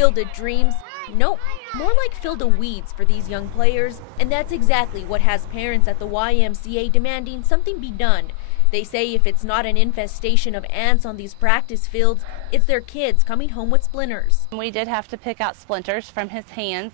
Filled of dreams? Nope, more like filled of weeds for these young players, and that's exactly what has parents at the YMCA demanding something be done. They say if it's not an infestation of ants on these practice fields, it's their kids coming home with splinters. We did have to pick out splinters from his hands.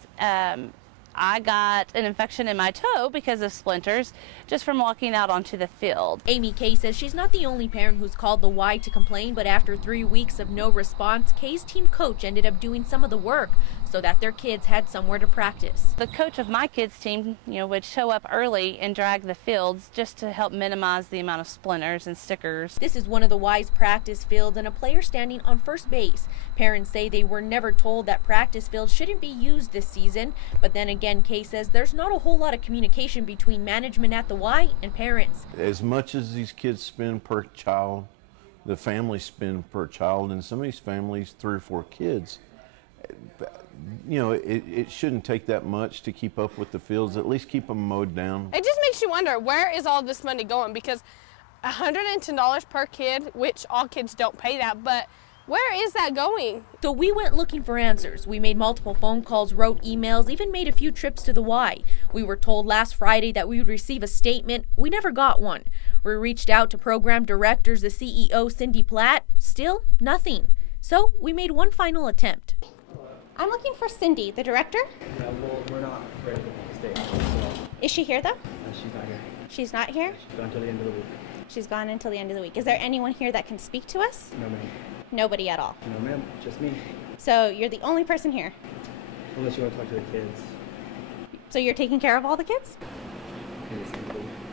I got an infection in my toe because of splinters just from walking out onto the field. Amy Kay says she's not the only parent who's called the Y to complain, but after 3 weeks of no response, Kay's team coach ended up doing some of the work so that their kids had somewhere to practice. The coach of my kids' team, would show up early and drag the fields just to help minimize the amount of splinters and stickers. This is one of the Y's practice fields and a player standing on first base. Parents say they were never told that practice fields shouldn't be used this season, but then again, Kay says there's not a whole lot of communication between management at the Y and parents. As much as these kids spend per child, the families spend per child, and some of these families, 3 or 4 kids, it shouldn't take that much to keep up with the fields. At least keep them mowed down. It just makes you wonder, where is all this money going? Because $110 per kid, which all kids don't pay that, but where is that going? So we went looking for answers. We made multiple phone calls, wrote emails, even made a few trips to the Y. We were told last Friday that we would receive a statement. We never got one. We reached out to program directors, the CEO, Cindy Platt. Still nothing. So we made one final attempt. I'm looking for Cindy, the director. Yeah, well, we're not ready to make a statement. So. Is she here, though? She's not here. She's not here? She's gone until the end of the week. She's gone until the end of the week. Is there anyone here that can speak to us? No, ma'am. Nobody at all? No, ma'am. Just me. So you're the only person here? Unless you want to talk to the kids. So you're taking care of all the kids?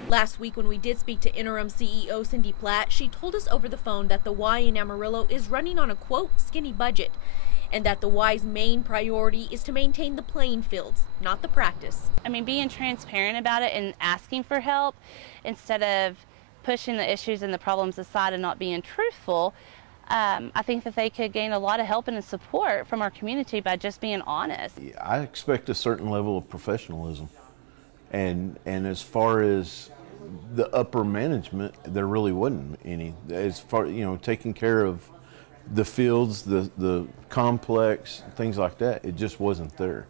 Last week when we did speak to interim CEO Cindy Platt, she told us over the phone that the Y in Amarillo is running on a, quote, skinny budget, and that the Y's main priority is to maintain the playing fields, not the practice. Being transparent about it and asking for help instead of pushing the issues and the problems aside and not being truthful, I think that they could gain a lot of help and support from our community by just being honest. I expect a certain level of professionalism, and as far as the upper management, there really wasn't any. As far taking care of the fields, the complex, things like that, it just wasn't there.